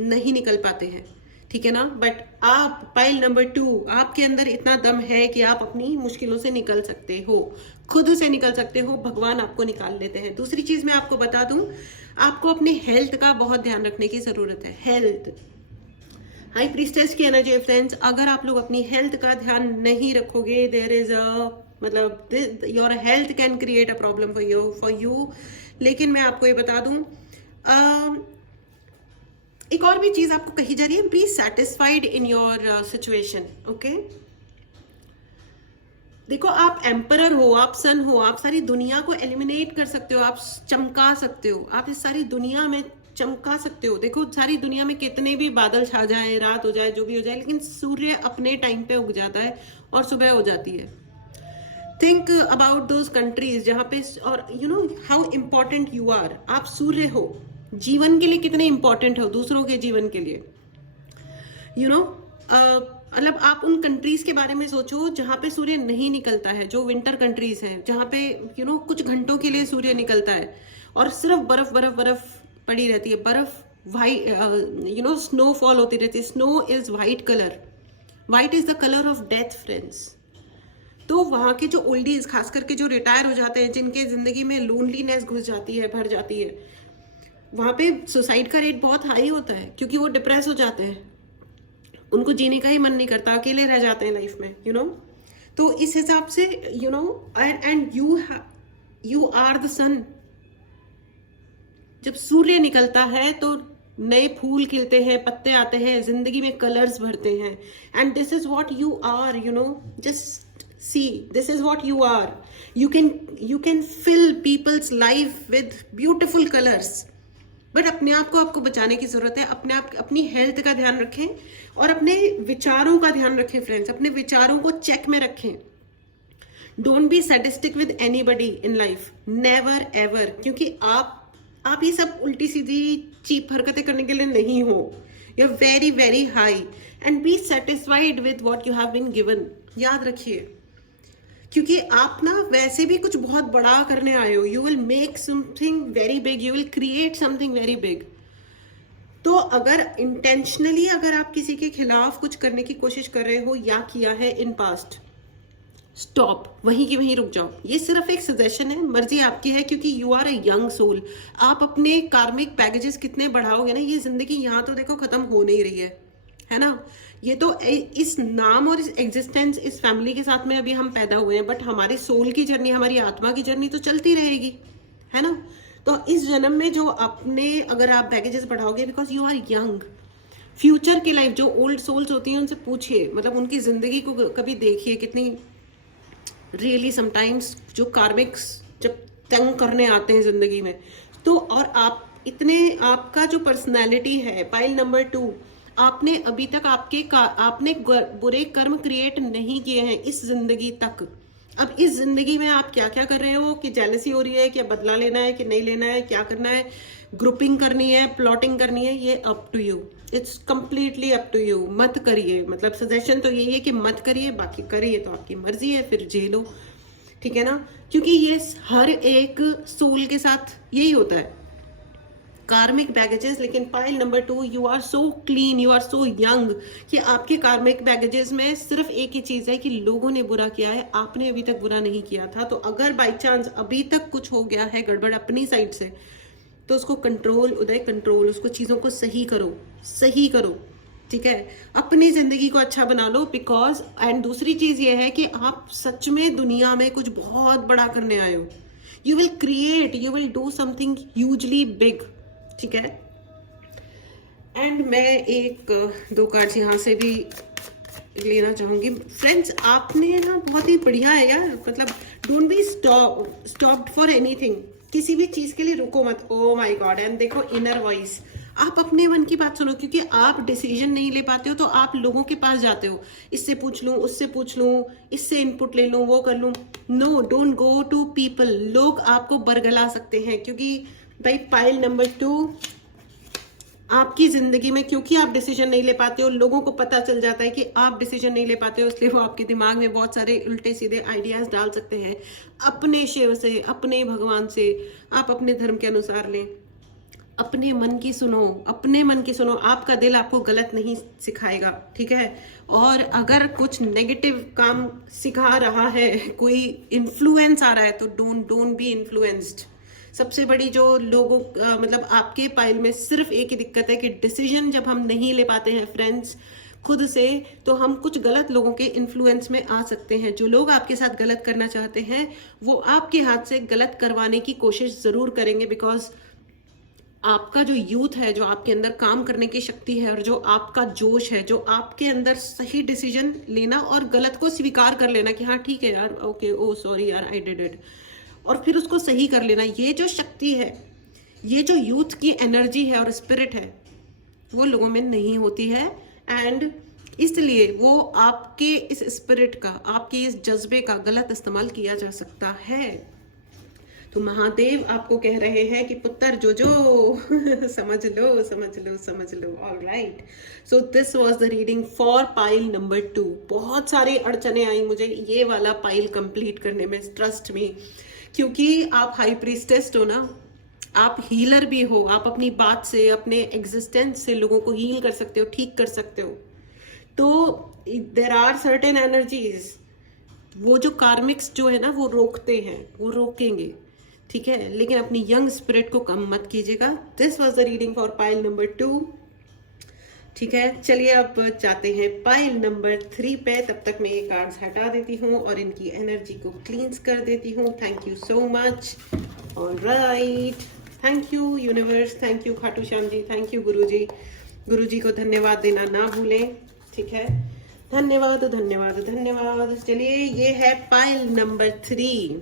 नहीं निकल पाते हैं, ठीक है ना। बट आप पाइल नंबर 2, आपके अंदर इतना दम है कि आप अपनी मुश्किलों से निकल सकते हो, खुद से निकल सकते हो, भगवान आपको निकाल लेते हैं। दूसरी चीज़ मैं आपको बता दूं, आपको अपने हेल्थ का बहुत ध्यान रखने की ज़रूरत है। हेल्थ हाई प्रीस्टेस की एनर्जी है फ्रेंड्स। अगर आप लोग अपनी हेल्थ का ध्यान नहीं रखोगे, देयर इज़ अ मतलब your health can create a problem for you. लेकिन मैं आपको ये बता दूं, एक और भी चीज़ आपको कही जा रही है, be satisfied in your situation, okay. देखो आप एम्परर हो, आप सन हो, आप सारी दुनिया को एलिमिनेट कर सकते हो, आप चमका सकते हो, आप इस सारी दुनिया में चमका सकते हो। देखो सारी दुनिया में कितने भी बादल छा जाए, रात हो जाए, जो भी हो जाए, लेकिन सूर्य अपने टाइम पे उग जाता है और सुबह हो जाती है। थिंक अबाउट दोज कंट्रीज जहाँ पे, और you know how important you are. आप सूर्य हो, जीवन के लिए कितने इंपॉर्टेंट हो, दूसरों के जीवन के लिए, यू नो। मतलब आप उन कंट्रीज के बारे में सोचो जहाँ पे सूर्य नहीं निकलता है, जो विंटर कंट्रीज हैं, जहाँ पे यू नो कुछ घंटों के लिए सूर्य निकलता है और सिर्फ बर्फ बर्फ बर्फ पड़ी रहती है, बर्फ वाइट, यू नो स्नोफॉल होती रहती है। Snow is white colour, white is the colour of death friends. तो वहाँ के जो ओल्डीज, खास करके जो रिटायर हो जाते हैं, जिनके जिंदगी में लोनलीनेस घुस जाती है, भर जाती है, वहाँ पे सुसाइड का रेट बहुत हाई होता है, क्योंकि वो डिप्रेस हो जाते हैं, उनको जीने का ही मन नहीं करता, अकेले रह जाते हैं लाइफ में, यू नो। तो इस हिसाब से you know, and you are the sun, जब सूर्य निकलता है तो नए फूल खिलते हैं, पत्ते आते हैं, जिंदगी में कलर्स भरते हैं। And this is what you are, you know, just see, this is what you are. You can fill people's life with beautiful colours. But अपने आप को आपको बचाने की जरूरत है। अपने आप, अपनी हेल्थ का ध्यान रखें और अपने विचारों का ध्यान रखें फ्रेंड्स। अपने विचारों को चेक में रखें। Don't be sadistic with anybody in life, never ever. क्योंकि आप ये सब उल्टी सीधी चीप हरकतें करने के लिए नहीं हो। You are very very high and be satisfied with what you have been given. याद रखिए, क्योंकि आप ना वैसे भी कुछ बहुत बड़ा करने आए हो। You will make something very big, you will create something very big. तो अगर इंटेंशनली अगर आप किसी के खिलाफ कुछ करने की कोशिश कर रहे हो या किया है इन पास्ट, स्टॉप, वहीं की वहीं रुक जाओ। ये सिर्फ एक सजेशन है, मर्जी आपकी है, क्योंकि you are a young soul. आप अपने कार्मिक पैकेजेस कितने बढ़ाओगे ना, ये जिंदगी यहाँ तो देखो खत्म हो नहीं रही है ना। ये तो इस नाम और इस एग्जिस्टेंस, इस फैमिली के साथ में अभी हम पैदा हुए हैं, बट हमारी सोल की जर्नी, हमारी आत्मा की जर्नी तो चलती रहेगी, है ना। तो इस जन्म में जो अपने अगर आप बैगेजेस बढ़ाओगे, because you are young, future की लाइफ, जो ओल्ड सोल्स होती हैं उनसे पूछिए, मतलब उनकी जिंदगी को कभी देखिए कितनी रियली समटाइम्स जो कार्मिक्स जब तंग करने आते हैं जिंदगी में। तो और आप इतने, आपका जो पर्सनैलिटी है पाइल नंबर 2, आपने अभी तक आपने बुरे कर्म क्रिएट नहीं किए हैं इस जिंदगी तक। अब इस जिंदगी में आप क्या क्या कर रहे हो, कि जेलसी हो रही है, क्या बदला लेना है कि नहीं लेना है, क्या करना है, ग्रुपिंग करनी है, प्लॉटिंग करनी है, ये up to you, it's completely up to you. मत करिए, मतलब सजेशन तो यही है कि मत करिए, बाकी करिए तो आपकी मर्जी है, फिर झेलो, ठीक है ना। क्योंकि ये हर एक सोल के साथ यही होता है, कार्मिक बैगेजेस। लेकिन pile number 2, you are so clean, you are so young, कि आपके कार्मिक बैगेजेस में सिर्फ एक ही चीज है कि लोगों ने बुरा किया है, आपने अभी तक बुरा नहीं किया था। तो अगर बाई चांस अभी तक कुछ हो गया है गड़बड़ अपनी साइड से, तो उसको कंट्रोल, उदय कंट्रोल, उसको चीजों को सही करो, सही करो, ठीक है। अपनी जिंदगी को अच्छा बना लो, बिकॉज एंड दूसरी चीज ये है कि आप सच में दुनिया में कुछ बहुत बड़ा करने आए हो। You will create, you will do something hugely big, ठीक है। एंड मैं एक 2 कार्ड्स यहाँ से भी लेना चाहूंगी फ्रेंड्स। आपने ना बहुत ही बढ़िया है यार, मतलब don't be stopped for anything, किसी भी चीज के लिए रुको मत। ओ माय गॉड। एंड देखो इनर वॉइस, आप अपने मन की बात सुनो, क्योंकि आप डिसीजन नहीं ले पाते हो तो आप लोगों के पास जाते हो, इससे पूछ लूं, उससे पूछ लूं, इससे इनपुट ले लूं, वो कर लूं। No, don't go to people. लोग आपको बरगला सकते हैं, क्योंकि भाई पाइल नंबर 2, आपकी जिंदगी में क्योंकि आप डिसीजन नहीं ले पाते हो, लोगों को पता चल जाता है कि आप डिसीजन नहीं ले पाते हो, इसलिए वो आपके दिमाग में बहुत सारे उल्टे सीधे आइडियाज डाल सकते हैं। अपने शिव से, अपने भगवान से, आप अपने धर्म के अनुसार लें, अपने मन की सुनो, अपने मन की सुनो। आपका दिल आपको गलत नहीं सिखाएगा, ठीक है। और अगर कुछ नेगेटिव काम सिखा रहा है, कोई इन्फ्लुएंस आ रहा है, तो डोंट बी इन्फ्लुएंस्ड। सबसे बड़ी जो लोगों मतलब आपके पाइल में सिर्फ एक ही दिक्कत है कि डिसीजन जब हम नहीं ले पाते हैं फ्रेंड्स खुद से, तो हम कुछ गलत लोगों के इन्फ्लुएंस में आ सकते हैं। जो लोग आपके साथ गलत करना चाहते हैं वो आपके हाथ से गलत करवाने की कोशिश जरूर करेंगे, बिकॉज आपका जो यूथ है, जो आपके अंदर काम करने की शक्ति है, और जो आपका जोश है, जो आपके अंदर सही डिसीजन लेना और गलत को स्वीकार कर लेना कि हाँ ठीक है यार, ओके, ओ सॉरी यार, आई डिड इट, और फिर उसको सही कर लेना, ये जो शक्ति है, ये जो यूथ की एनर्जी है और स्पिरिट है, वो लोगों में नहीं होती है। एंड इसलिए वो आपके इस स्पिरिट का, आपके इस जज्बे का गलत इस्तेमाल किया जा सकता है। तो महादेव आपको कह रहे हैं कि पुत्र जो समझ लो, समझ लो, समझ लो। Alright, so this was the reading for pile number 2। बहुत सारी अड़चने आई मुझे ये वाला पाइल कंप्लीट करने में, ट्रस्ट मी, क्योंकि आप हाई प्रीस्टेस हो ना, आप हीलर भी हो, आप अपनी बात से, अपने एग्जिस्टेंस से लोगों को हील कर सकते हो, ठीक कर सकते हो। तो देर आर सर्टेन एनर्जीज, वो जो कार्मिक्स जो है ना वो रोकते हैं, वो रोकेंगे, ठीक है। लेकिन अपनी यंग स्पिरिट को कम मत कीजिएगा। This was the reading for pile number 2, ठीक है। चलिए अब जाते हैं पाइल नंबर 3 पे। तब तक मैं ये कार्ड्स हटा देती हूँ और इनकी एनर्जी को क्लींस कर देती हूँ। Thank you so much. Alright, thank you universe, thank you Khatu Shyam ji, thank you Guruji. Guruji को धन्यवाद देना ना भूलें, ठीक है। धन्यवाद धन्यवाद धन्यवाद। चलिए, ये है पाइल नंबर 3।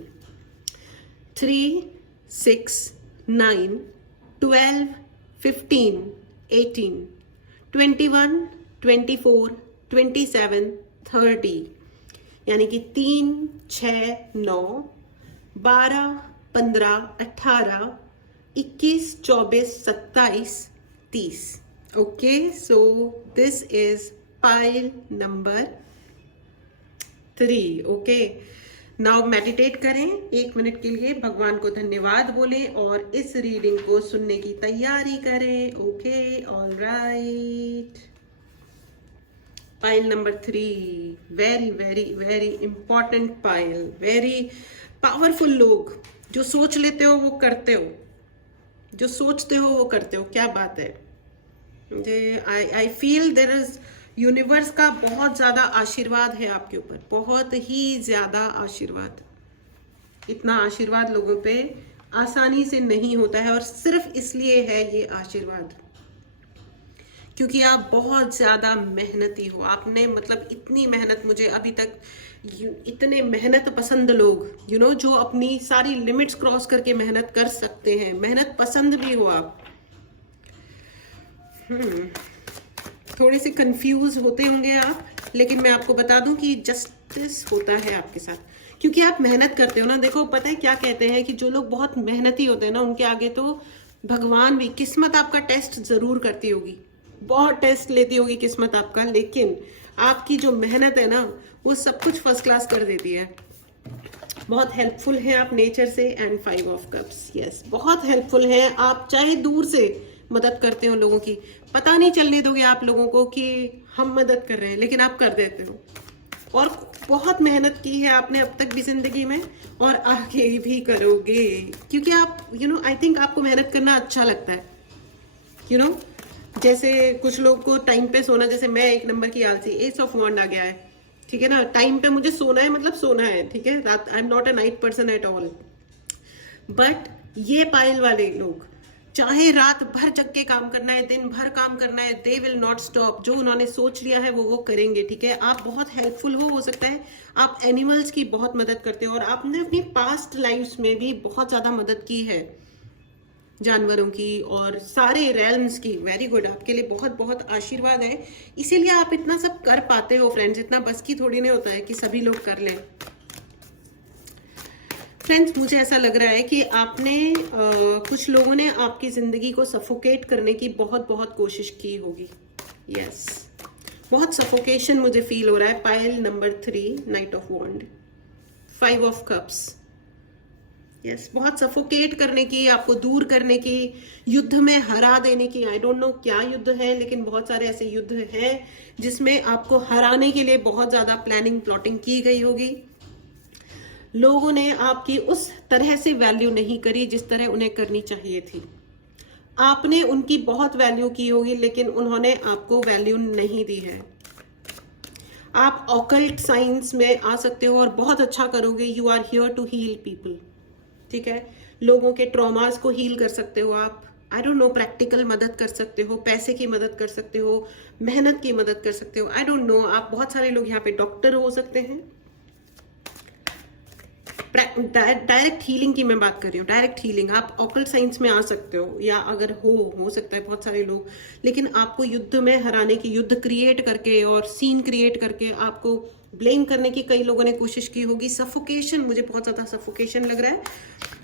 3, 6, 9, 12, 15, 18, 21, 24, 27, 30, यानी कि 3, 6, 9, 12, 15, 18, 21, 24, 27, 30। Okay, so this is pile number 3। Okay, now meditate करें 1 मिनट के लिए, भगवान को धन्यवाद बोलें और इस रीडिंग को सुनने की तैयारी करें। Okay, all right. Pile number 3, very very very important pile, very powerful. लोग जो सोच लेते हो वो करते हो, जो सोचते हो वो करते हो। क्या बात है। I feel there is universe का बहुत ज़्यादा आशीर्वाद है आपके ऊपर, बहुत ही ज़्यादा आशीर्वाद। इतना आशीर्वाद लोगों पे आसानी से नहीं होता है, और सिर्फ इसलिए है ये आशीर्वाद क्योंकि आप बहुत ज़्यादा मेहनती हो। आपने मतलब इतनी मेहनत, मुझे अभी तक इतने मेहनत पसंद लोग जो अपनी सारी लिमिट्स क्रॉस करके मेहनत कर सकते हैं, मेहनत पसंद भी हो आप। थोड़े से कंफ्यूज होते होंगे आप, लेकिन मैं आपको बता दूं कि जस्टिस होता है आपके साथ, क्योंकि आप मेहनत करते हो ना। देखो, पता है क्या कहते हैं कि जो लोग बहुत मेहनती होते हैं ना, उनके आगे तो भगवान भी, किस्मत आपका टेस्ट जरूर करती होगी, बहुत टेस्ट लेती होगी किस्मत आपका, लेकिन आपकी जो मेहनत है ना, वो सब कुछ फर्स्ट क्लास कर देती है। बहुत हेल्पफुल है आप नेचर से। एंड 5 ऑफ कप्स, यस, बहुत हेल्पफुल है आप। चाहे दूर से मदद करते हो लोगों की, पता नहीं चलने दोगे आप लोगों को कि हम मदद कर रहे हैं, लेकिन आप कर देते हो। और बहुत मेहनत की है आपने अब तक भी जिंदगी में, और आगे भी करोगे, क्योंकि आप आई थिंक आपको मेहनत करना अच्छा लगता है। जैसे कुछ लोग को टाइम पे सोना, जैसे मैं 1 नंबर की आलसी, एस ऑफ वॉन्ड आ गया है, ठीक है ना। टाइम पे मुझे सोना है, मतलब सोना है, ठीक है। रात, I am not a night person at all. But ये पाइल वाले लोग, चाहे रात भर जग के काम करना है, दिन भर काम करना है, दे विल नॉट स्टॉप। जो उन्होंने सोच लिया है वो करेंगे, ठीक है। आप बहुत हेल्पफुल हो सकता है आप एनिमल्स की बहुत मदद करते हो, और आपने अपनी पास्ट लाइफ्स में भी बहुत ज़्यादा मदद की है जानवरों की और सारे रेल्म्स की। वेरी गुड, आपके लिए बहुत बहुत आशीर्वाद है, इसीलिए आप इतना सब कर पाते हो फ्रेंड्स। इतना बस की थोड़ी नहीं होता है कि सभी लोग कर लें। फ्रेंड्स, मुझे ऐसा लग रहा है कि आपने कुछ लोगों ने आपकी ज़िंदगी को सफोकेट करने की बहुत बहुत कोशिश की होगी। यस, बहुत सफोकेशन मुझे फील हो रहा है। Pile number 3, knight of wand, 5 of cups, yes, बहुत सफोकेट करने की, आपको दूर करने की, युद्ध में हरा देने की। आई डोंट नो क्या युद्ध है, लेकिन बहुत सारे ऐसे युद्ध हैं जिसमें आपको हराने के लिए बहुत ज़्यादा प्लानिंग प्लॉटिंग की गई होगी। लोगों ने आपकी उस तरह से वैल्यू नहीं करी जिस तरह उन्हें करनी चाहिए थी। आपने उनकी बहुत वैल्यू की होगी, लेकिन उन्होंने आपको वैल्यू नहीं दी है। आप ऑकल्ट साइंस में आ सकते हो और बहुत अच्छा करोगे। You are here to heal people, ठीक है। लोगों के ट्रॉमास को हील कर सकते हो आप। आई डोंट नो, प्रैक्टिकल मदद कर सकते हो, पैसे की मदद कर सकते हो, मेहनत की मदद कर सकते हो। आई डोंट नो, आप बहुत सारे लोग यहाँ पे डॉक्टर हो सकते हैं। डायरेक्ट हीलिंग की मैं बात कर रही हूँ, डायरेक्ट हीलिंग। आप ऑकल्ट साइंस में आ सकते हो, या अगर हो सकता है बहुत सारे लोग, लेकिन आपको युद्ध में हराने की, युद्ध क्रिएट करके और सीन क्रिएट करके आपको ब्लेम करने की कई लोगों ने कोशिश की होगी। सफोकेशन, मुझे बहुत ज़्यादा सफोकेशन लग रहा है।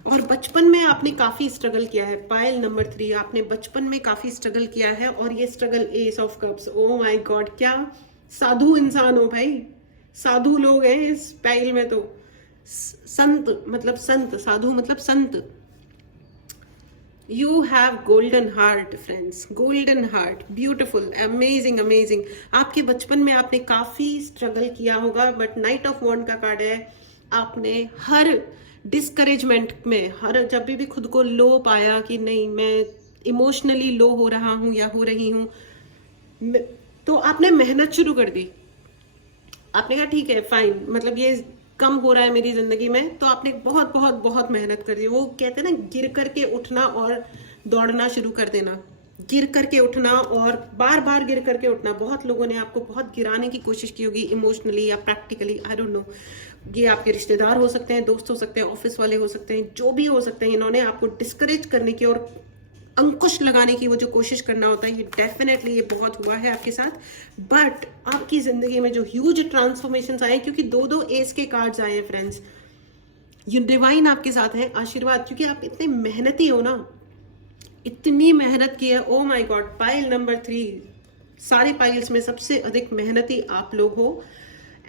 और बचपन में आपने काफ़ी स्ट्रगल किया है। पाइल नंबर 3, आपने बचपन में काफ़ी स्ट्रगल किया है, और ये struggle, S of cups, O my God, क्या साधु इंसान हो भाई। साधु लोग हैं इस पाइल में तो। संत मतलब संत, साधु मतलब संत। You have golden heart friends, golden heart, beautiful, amazing amazing. आपके बचपन में आपने काफ़ी स्ट्रगल किया होगा, बट नाइट ऑफ वॉन्ड का कार्ड है। आपने हर डिस्करेजमेंट में, हर जब भी खुद को लो पाया कि नहीं मैं इमोशनली लो हो रहा हूँ या हो रही हूँ, तो आपने मेहनत शुरू कर दी। आपने कहा ठीक है फाइन, मतलब ये कम हो रहा है मेरी ज़िंदगी में, तो आपने बहुत बहुत बहुत मेहनत कर दी। वो कहते हैं ना, गिर करके उठना और दौड़ना शुरू कर देना, गिर करके उठना और बार बार गिर करके उठना। बहुत लोगों ने आपको बहुत गिराने की कोशिश की होगी, इमोशनली या प्रैक्टिकली, आई डोंट नो। ये आपके रिश्तेदार हो सकते हैं, दोस्त हो सकते हैं, ऑफिस वाले हो सकते हैं, जो भी हो सकते हैं। इन्होंने आपको डिस्करेज करने की और अंकुश लगाने की वो जो कोशिश करना होता है, ये डेफिनेटली ये बहुत हुआ है आपके साथ। बट आपकी जिंदगी में जो ह्यूज ट्रांसफॉर्मेशंस आए, क्योंकि दो दो एस के कार्ड्स आए हैं फ्रेंड्स, ये डिवाइन आपके साथ है, आशीर्वाद, क्योंकि आप इतने मेहनती हो ना, इतनी मेहनत की है। ओ माय गॉड, पाइल नंबर 3, सारी पाइल्स में सबसे अधिक मेहनती आप लोग हो।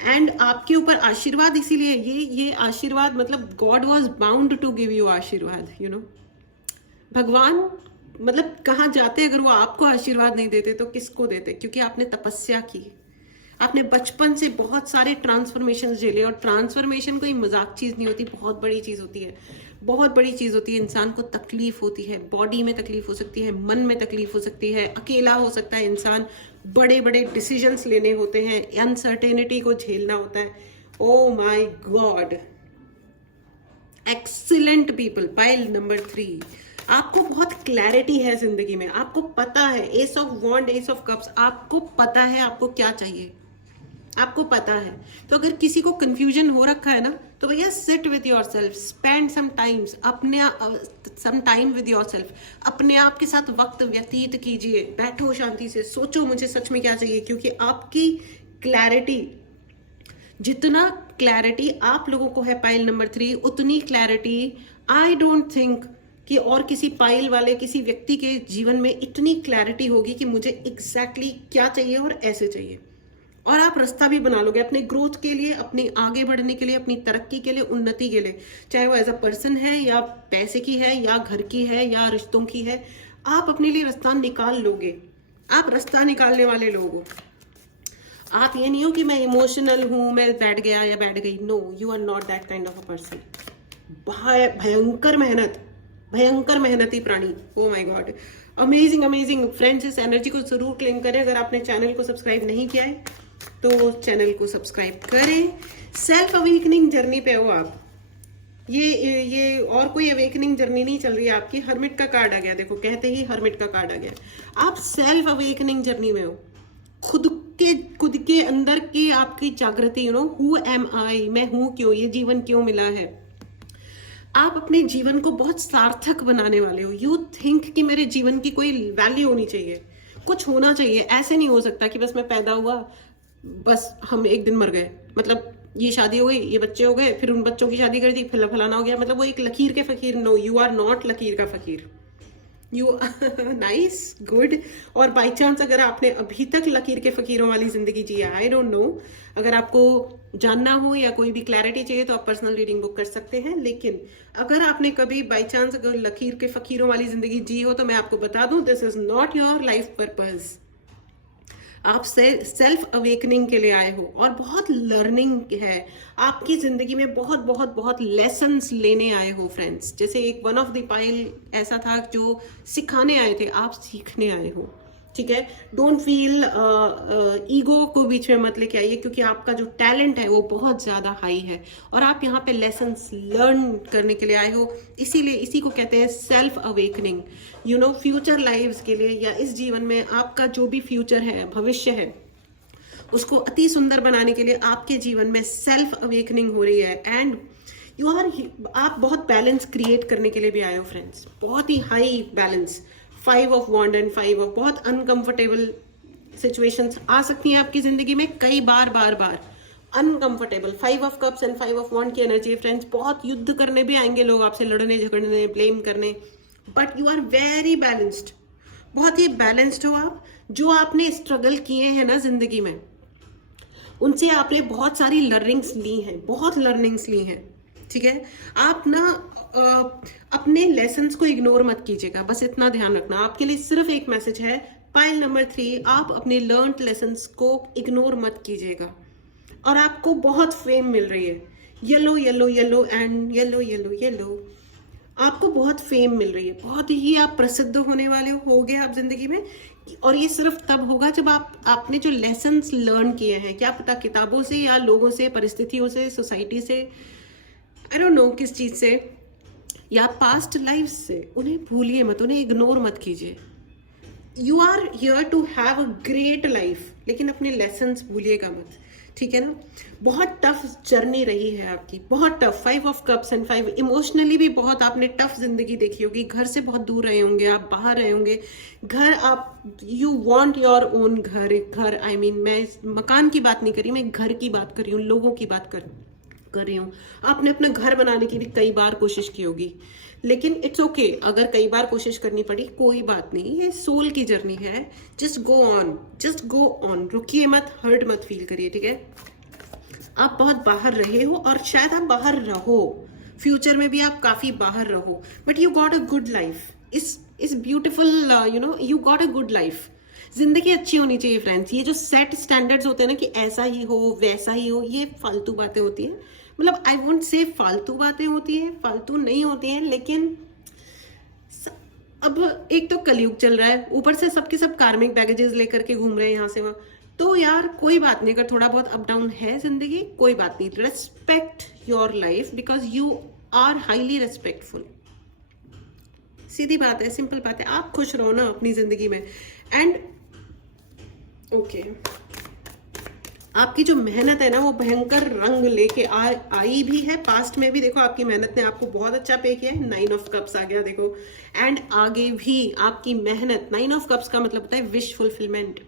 एंड आपके ऊपर आशीर्वाद इसीलिए, ये आशीर्वाद मतलब God was bound to give you आशीर्वाद, यू नो। भगवान मतलब कहाँ जाते, अगर वो आपको आशीर्वाद नहीं देते तो किसको देते? क्योंकि आपने तपस्या की, आपने बचपन से बहुत सारे ट्रांसफॉर्मेशन झेले। और ट्रांसफॉर्मेशन कोई मजाक चीज़ नहीं होती, बहुत बड़ी चीज़ होती है, बहुत बड़ी चीज़ होती है। इंसान को तकलीफ होती है, बॉडी में तकलीफ हो सकती है, मन में तकलीफ हो सकती है, अकेला हो सकता है इंसान, बड़े बड़े डिसीजंस लेने होते हैं, अनसर्टेनिटी को झेलना होता है। ओ my God, excellent people. Pile number 3, आपको बहुत क्लैरिटी है जिंदगी में, आपको पता है, ace of wand, ace of cups, आपको पता है आपको क्या चाहिए, आपको पता है। तो अगर किसी को कंफ्यूजन हो रखा है ना, तो भैया sit with yourself, spend some time with yourself, अपने आप के साथ वक्त व्यतीत कीजिए, बैठो शांति से, सोचो मुझे सच में क्या चाहिए। क्योंकि आपकी क्लैरिटी, जितना क्लैरिटी आप लोगों को है पाइल नंबर 3, उतनी क्लैरिटी आई डोंट थिंक कि और किसी पाइल वाले किसी व्यक्ति के जीवन में इतनी क्लैरिटी होगी कि मुझे एग्जैक्टली क्या चाहिए और ऐसे चाहिए। और आप रास्ता भी बना लोगे अपने ग्रोथ के लिए, अपने आगे बढ़ने के लिए, अपनी तरक्की के लिए, उन्नति के लिए, चाहे वो एज अ पर्सन है या पैसे की है या घर की है या रिश्तों की है। आप अपने लिए रास्ता निकाल लोगे, आप रास्ता निकालने वाले लोग हो। आप ये नहीं हो कि मैं इमोशनल हूं, मैं बैठ गया या बैठ गई। No, you are not that kind of a person. भयंकर मेहनत, भयंकर मेहनती प्राणी। Oh my God, amazing amazing friends. इस एनर्जी को जरूर क्लेम करें। अगर आपने चैनल को सब्सक्राइब नहीं किया है तो चैनल को सब्सक्राइब करें। सेल्फ अवेकनिंग जर्नी पे हो आप। ये और कोई अवेकनिंग जर्नी नहीं चल रही है आपकी। हर्मिट का कार्ड आ गया, देखो, कहते ही हर्मिट का कार्ड आ गया। आप सेल्फ अवेकनिंग जर्नी में हो, खुद के अंदर की आपकी जागृति, यू नो, हु एम आई, मैं हूं क्यों, ये जीवन क्यों मिला है। आप अपने जीवन को बहुत सार्थक बनाने वाले हो। यू थिंक कि मेरे जीवन की कोई वैल्यू होनी चाहिए, कुछ होना चाहिए। ऐसे नहीं हो सकता कि बस मैं पैदा हुआ, बस हम एक दिन मर गए, मतलब ये शादी हो गई, ये बच्चे हो गए, फिर उन बच्चों की शादी कर दी, फिर फलाना हो गया, मतलब वो एक लकीर के फकीर। नो, यू आर नॉट लकीर का फकीर। You nice, good. और बाई चांस अगर आपने अभी तक लकीर के फकीरों वाली जिंदगी जी है, आई डोंट नो, अगर आपको जानना हो या कोई भी क्लैरिटी चाहिए तो आप पर्सनल रीडिंग बुक कर सकते हैं। लेकिन अगर आपने कभी बाई चांस अगर लकीर के फकीरों वाली जिंदगी जी हो, तो मैं आपको बता दूं, this is not your life purpose. आप सेल्फ अवेकनिंग के लिए आए हो और बहुत लर्निंग है आपकी जिंदगी में, बहुत बहुत बहुत लेसन्स लेने आए हो फ्रेंड्स। जैसे एक वन ऑफ द पाइल ऐसा था जो सिखाने आए थे, आप सीखने आए हो, ठीक है। डोंट फील, ईगो को बीच में मत लेके आइए, क्योंकि आपका जो टैलेंट है वो बहुत ज़्यादा हाई है और आप यहाँ पे लेसन्स लर्न करने के लिए आए हो। इसीलिए इसी को कहते हैं self awakening, you know. Future lives के लिए या इस जीवन में आपका जो भी फ्यूचर है, भविष्य है, उसको अति सुंदर बनाने के लिए आपके जीवन में सेल्फ अवेकनिंग हो रही है। एंड आप बहुत बैलेंस क्रिएट करने के लिए भी आए हो फ्रेंड्स, बहुत ही high balance. 5 of wand and 5 of, बहुत अनकंफर्टेबल सिचुएशंस आ सकती हैं आपकी जिंदगी में, कई बार uncomfortable. 5 of cups and 5 of wand की एनर्जी फ्रेंड्स। बहुत युद्ध करने भी आएंगे लोग आपसे, लड़ने झगड़ने, ब्लेम करने, but you are very balanced, बहुत ही बैलेंस्ड हो आप। जो आपने स्ट्रगल किए हैं ना जिंदगी में, उनसे आपने बहुत सारी लर्निंग्स ली हैं, बहुत लर्निंग्स ली हैं, ठीक है। आप ना अपने लेसन्स को इग्नोर मत कीजिएगा, बस इतना ध्यान रखना। आपके लिए सिर्फ एक मैसेज है, पाइल नंबर 3, आप अपने लर्न्ड लेसन्स को इग्नोर मत कीजिएगा। और आपको बहुत फेम मिल रही है, yellow yellow yellow and yellow yellow yellow. आपको बहुत फेम मिल रही है, बहुत ही आप प्रसिद्ध होने वाले हो गए आप जिंदगी में। और ये सिर्फ तब होगा जब आपने जो लेसन्स लर्न किए हैं, क्या पता किताबों से या लोगों से, परिस्थितियों से, सोसाइटी से, आई डोंट नो किस चीज़ से, या पास्ट लाइफ से, उन्हें भूलिए मत, उन्हें इग्नोर मत कीजिए। You are here to have a great life, लेकिन अपने लेसन्स भूलिएगा मत, ठीक है ना। बहुत टफ जर्नी रही है आपकी, बहुत tough. 5 of cups and 5 emotionally भी बहुत आपने टफ जिंदगी देखी होगी। घर से बहुत दूर रहे होंगे आप, बाहर रहे होंगे। घर आप, यू वांट योर ओन घर आई मीन, मैं मकान की बात नहीं कर रही, मैं घर की बात कर रही हूँ, लोगों की बात कर रही हूँ। आपने अपना घर बनाने की भी कई बार कोशिश की होगी, लेकिन इट्स ओके अगर कई बार कोशिश करनी पड़ी, कोई बात नहीं, ये सोल की जर्नी है। Just go on, just go on, रुकिए मत, हर्ट मत फील करिए, ठीक है। आप बहुत बाहर रहे हो और शायद आप बाहर रहो, फ्यूचर में भी आप काफी बाहर रहो, but you got a good life. Is beautiful you know, you got a good life. जिंदगी अच्छी होनी चाहिए फ्रेंड्स। ये जो सेट स्टैंडर्ड्स होते हैं ना कि ऐसा ही हो वैसा ही हो, ये फालतू बातें होती हैं। मतलब आई वोंट से फालतू बातें होती हैं, फालतू नहीं होती हैं, लेकिन अब एक तो कलयुग चल रहा है, ऊपर से सबके सब कार्मिक बैगेजेस लेकर के घूम रहे हैं यहाँ से वहाँ। तो यार कोई बात नहीं, अगर थोड़ा बहुत अप डाउन है जिंदगी, कोई बात नहीं। Respect your life because you are highly respectful. सीधी बात है, सिंपल बात है। आप खुश रहो ना अपनी जिंदगी में। एंड ओके, आपकी जो मेहनत है ना वो भयंकर रंग लेके आई भी है। पास्ट में भी देखो आपकी मेहनत ने आपको बहुत अच्छा पे किया है। 9 ऑफ कप्स आ गया देखो। एंड आगे भी आपकी मेहनत, 9 ऑफ कप्स का मतलब होता है विश फुलफिलमेंट।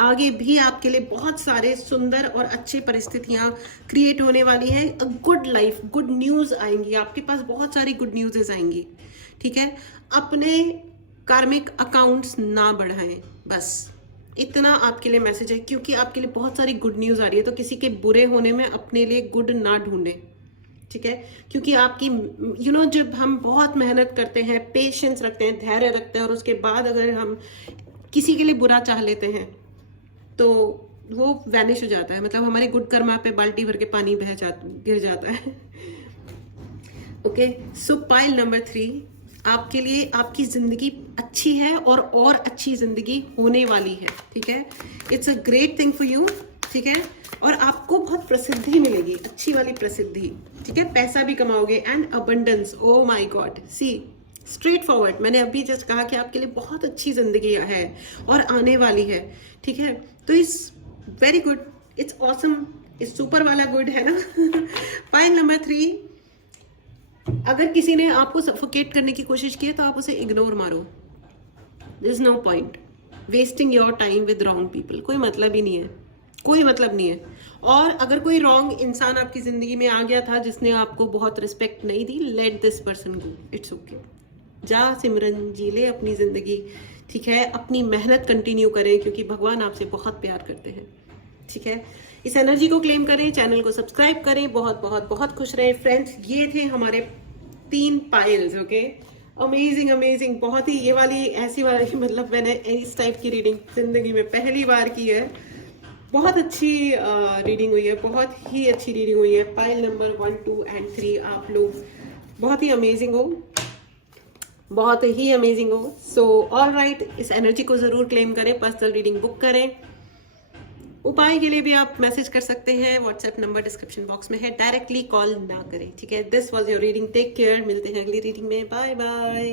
आगे भी आपके लिए बहुत सारे सुंदर और अच्छी परिस्थितियां क्रिएट होने वाली है। अ गुड लाइफ, गुड न्यूज आएंगी आपके पास, बहुत सारी गुड न्यूज़ आएंगी, ठीक है। अपने कार्मिक अकाउंट्स ना बढ़ाएं, बस इतना आपके लिए मैसेज है, क्योंकि आपके लिए बहुत सारी गुड न्यूज़ आ रही है। तो किसी के बुरे होने में अपने लिए गुड ना ढूंढें, ठीक है। क्योंकि आपकी यू नो, जब हम बहुत मेहनत करते हैं, पेशेंस रखते हैं, धैर्य रखते हैं, और उसके बाद अगर हम किसी के लिए बुरा चाह लेते हैं तो वो वैनिश हो जाता है। मतलब हमारे गुड कर्मा पे बाल्टी भर के पानी गिर जाता है। ओके, सो पाइल नंबर 3 आपके लिए, आपकी जिंदगी अच्छी है और अच्छी जिंदगी होने वाली है, ठीक है। It's a great thing for you, ठीक है। और आपको बहुत प्रसिद्धि मिलेगी, अच्छी वाली प्रसिद्धि, ठीक है। पैसा भी कमाओगे and abundance. Oh my God, see straightforward, मैंने अभी जस्ट कहा कि आपके लिए बहुत अच्छी जिंदगी है और आने वाली है, ठीक है। तो it's very good, it's awesome, इस सुपर वाला गुड है ना। पाइल नंबर 3, अगर किसी ने आपको सफोकेट करने की कोशिश की है तो आप उसे इग्नोर मारो। There is no point wasting your time with wrong people. कोई मतलब ही नहीं है, कोई मतलब नहीं है। और अगर कोई रॉन्ग इंसान आपकी जिंदगी में आ गया था जिसने आपको बहुत रिस्पेक्ट नहीं दी, let this person go, it's okay. जा सिमरन, जी ले अपनी जिंदगी, ठीक है। अपनी मेहनत कंटिन्यू करें क्योंकि भगवान आपसे बहुत प्यार करते हैं, ठीक है। इस एनर्जी को क्लेम करें, चैनल को सब्सक्राइब करें। बहुत बहुत बहुत खुश रहें फ्रेंड्स। ये थे हमारे 3 पाइल्स, ओके। अमेजिंग अमेजिंग, बहुत ही ये वाली ऐसी वाली, मतलब मैंने इस टाइप की रीडिंग जिंदगी में पहली बार की है। बहुत अच्छी रीडिंग हुई है, बहुत ही अच्छी रीडिंग हुई है। पाइल नंबर 1, 2 एंड 3 आप लोग बहुत ही अमेजिंग हो, बहुत ही अमेजिंग हो। सो ऑलराइट, इस एनर्जी को जरूर क्लेम करें, पर्सनल रीडिंग बुक करें। उपाय के लिए भी आप मैसेज कर सकते हैं, व्हाट्सएप नंबर डिस्क्रिप्शन बॉक्स में है, डायरेक्टली कॉल ना करें, ठीक है। This was your reading, take care, मिलते हैं अगली रीडिंग में, बाय बाय।